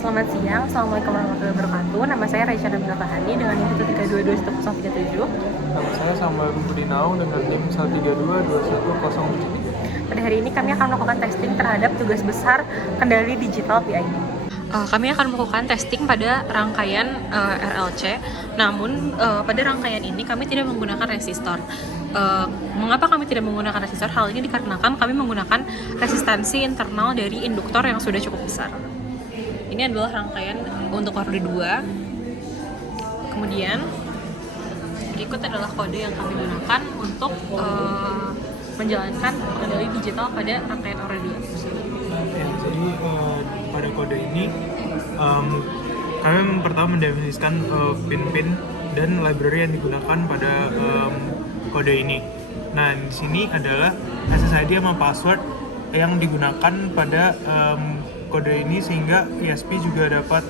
Selamat siang, Assalamualaikum warahmatullahi wabarakatuh. Nama saya Raisya Nabila Fahani dengan NIM 1322137. Nama saya Samuel Budinau dengan NIM 1322107. Pada hari ini kami akan melakukan testing terhadap tugas besar kendali digital PID. Kami akan melakukan testing pada rangkaian RLC, namun pada rangkaian ini kami tidak menggunakan resistor. Mengapa kami tidak menggunakan resistor? Hal ini dikarenakan kami menggunakan resistansi internal dari induktor yang sudah cukup besar. Ini adalah rangkaian untuk kode 2. Kemudian berikut adalah kode yang kami gunakan untuk menjalankan pengendali digital pada rangkaian kode 2. Ya, jadi pada kode ini kami pertama mendefinisikan pin-pin dan library yang digunakan pada kode ini. Nah, di sini adalah SSID sama password yang digunakan pada kode ini sehingga ISP juga dapat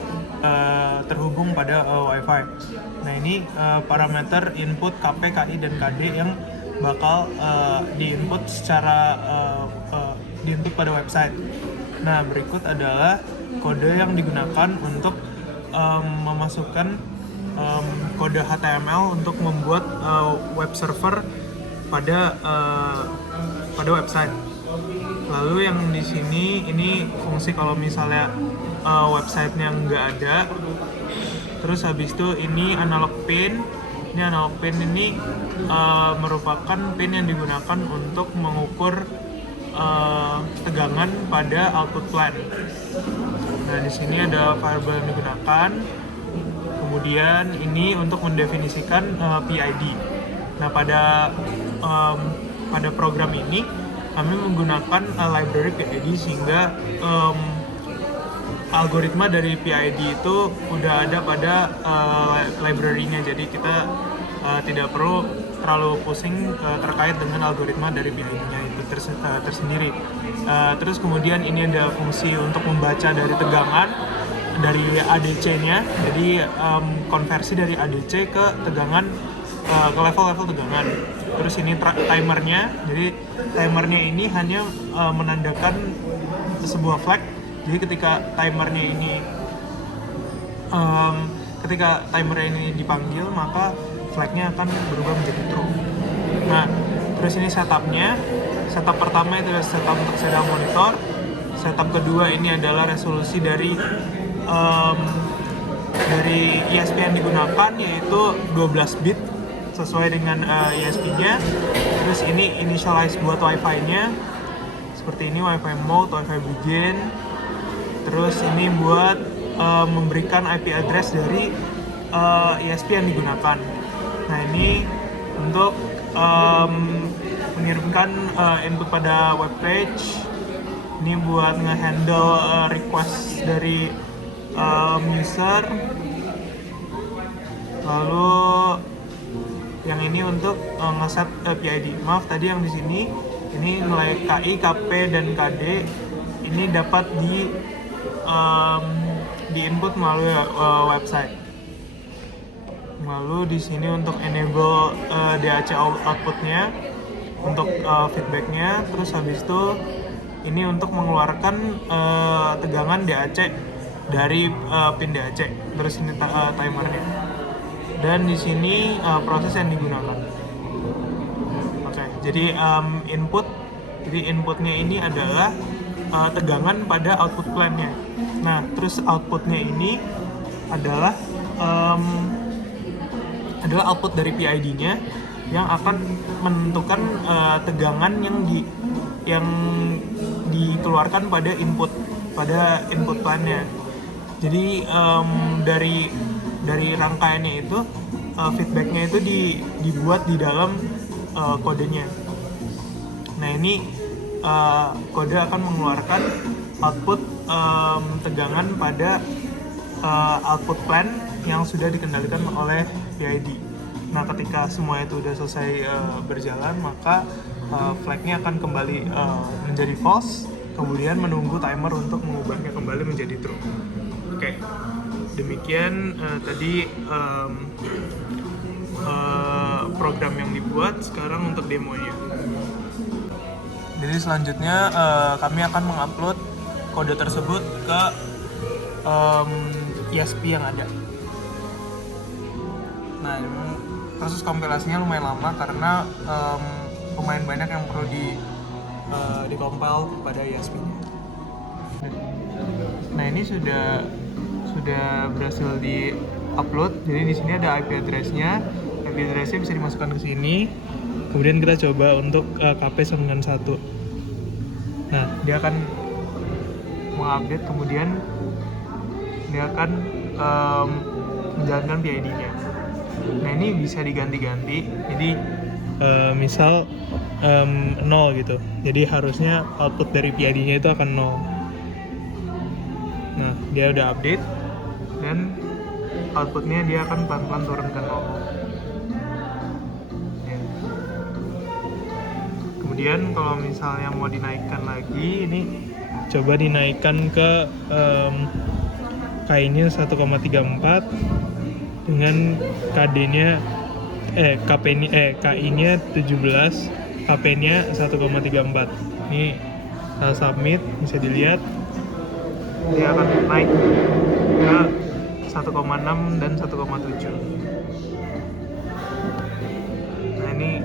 terhubung pada Wi-Fi. Nah, ini parameter input KP, KI, dan KD yang bakal diinput secara diinput pada website. Nah, berikut adalah kode yang digunakan untuk memasukkan kode HTML untuk membuat web server pada website. Lalu yang di sini ini fungsi kalau misalnya websitenya nggak ada. Terus habis itu ini analog pin. Ini analog pin ini merupakan pin yang digunakan untuk mengukur tegangan pada output plan. Nah, di sini ada variable yang digunakan. Kemudian ini untuk mendefinisikan PID. Nah, pada program ini kami menggunakan library PID sehingga algoritma dari PID itu udah ada pada library-nya. Jadi kita tidak perlu terlalu pusing terkait dengan algoritma dari PID-nya itu tersendiri. Terus kemudian ini ada fungsi untuk membaca dari tegangan dari ADC-nya. Jadi konversi dari ADC ke tegangan ke level-level tegangan. Terus ini timernya. Jadi timernya ini hanya menandakan sebuah flag. Jadi ketika timernya ini dipanggil, maka flagnya akan berubah menjadi true. Nah, terus ini setupnya. Setup pertama itu adalah setup untuk serial monitor. Setup kedua ini adalah resolusi dari ISP yang digunakan, yaitu 12 bit sesuai dengan ISP-nya. Terus ini initialize buat Wi-Fi-nya. Seperti ini Wi-Fi mode, Wi-Fi begin. Terus ini buat memberikan IP address dari ISP yang digunakan. Nah, ini untuk mengirimkan input pada web page. Ini buat nge-handle request dari user. Lalu yang ini untuk ngeset PID. Maaf, tadi yang di sini ini nilai KI, KP, dan KD ini dapat di-input melalui website. Lalu di sini untuk enable DAC outputnya, untuk feedbacknya. Terus habis itu ini untuk mengeluarkan tegangan DAC dari pin DAC. Terus ini timernya. Dan di sini proses yang digunakan. Oke, jadi input. Jadi inputnya ini adalah tegangan pada output plan-nya. Nah, terus outputnya ini adalah output dari PID-nya yang akan menentukan tegangan yang dikeluarkan pada input plan-nya. Jadi dari rangkaiannya itu feedback-nya itu dibuat di dalam kodenya. Nah, ini kode akan mengeluarkan output tegangan pada output plan yang sudah dikendalikan oleh PID. Nah, ketika semua itu sudah selesai berjalan, maka flagnya akan kembali menjadi false, kemudian menunggu timer untuk mengubahnya kembali menjadi true. Oke, demikian tadi program yang dibuat. Sekarang untuk demonya. Jadi selanjutnya kami akan mengupload kode tersebut ke ESP yang ada. Nah, proses kompilasinya lumayan lama karena lumayan banyak yang perlu dikompil pada ESP-nya. Nah, ini sudah berhasil di-upload. Jadi di sini ada IP address-nya. IP address-nya bisa dimasukkan ke sini. Kemudian kita coba untuk KP91. Nah, dia akan mengupdate, kemudian dia akan menjalankan PID-nya. Nah, ini bisa diganti-ganti. Jadi misal 0 gitu. Jadi harusnya output dari PID-nya itu akan 0. Nah, dia udah update dan outputnya dia akan pelan-pelan turun ke 0. Ya. Kemudian kalau misalnya mau dinaikkan lagi, ini coba dinaikkan ke KI-nya 1,34 dengan KD-nya KI-nya 17, KP-nya 1,34. Ini submit, bisa dilihat dia akan naik ke 1,6 dan 1,7. Nah, ini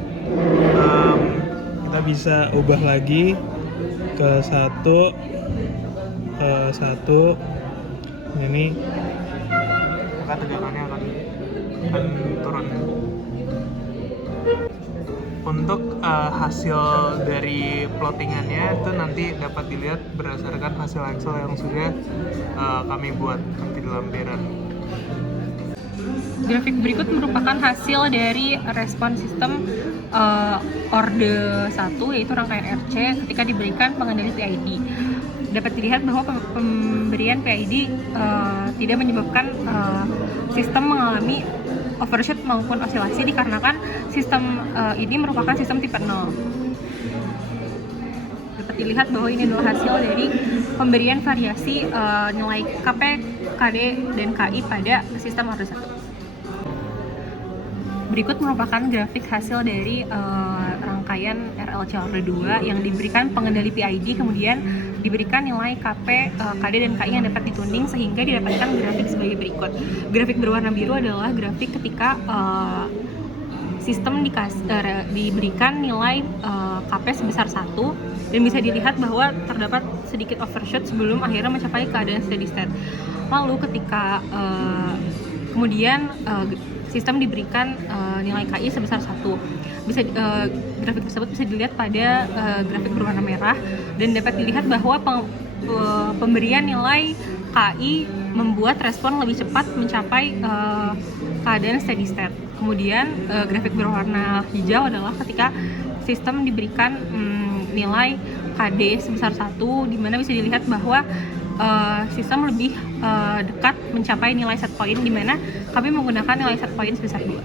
kita bisa ubah lagi ke 1. Ini maka tegangannya akan turun. Untuk hasil dari plottingannya itu nanti dapat dilihat berdasarkan hasil Excel yang sudah kami buat nanti di lampiran. Grafik berikut merupakan hasil dari respon sistem orde 1, yaitu rangkaian RC ketika diberikan pengendali PID. Dapat dilihat bahwa pemberian PID tidak menyebabkan sistem mengalami overshoot maupun osilasi dikarenakan sistem ini merupakan sistem tipe 0. Dapat dilihat bahwa ini adalah hasil dari pemberian variasi nilai KP, KD, dan KI pada sistem orde 1. Berikut merupakan grafik hasil dari rangkaian RLC orde 2 yang diberikan pengendali PID, kemudian diberikan nilai KP, KD, dan KI yang dapat ditunding sehingga didapatkan grafik sebagai berikut. Grafik berwarna biru adalah grafik ketika sistem diberikan nilai KP sebesar 1 dan bisa dilihat bahwa terdapat sedikit overshoot sebelum akhirnya mencapai keadaan steady state. Lalu ketika kemudian sistem diberikan nilai KI sebesar 1. Grafik tersebut bisa dilihat pada grafik berwarna merah dan dapat dilihat bahwa pemberian nilai KI membuat respon lebih cepat mencapai keadaan steady state. Kemudian grafik berwarna hijau adalah ketika sistem diberikan nilai KD sebesar 1, di mana bisa dilihat bahwa sistem lebih dekat mencapai nilai set point, di mana kami menggunakan nilai set point sebesar 2.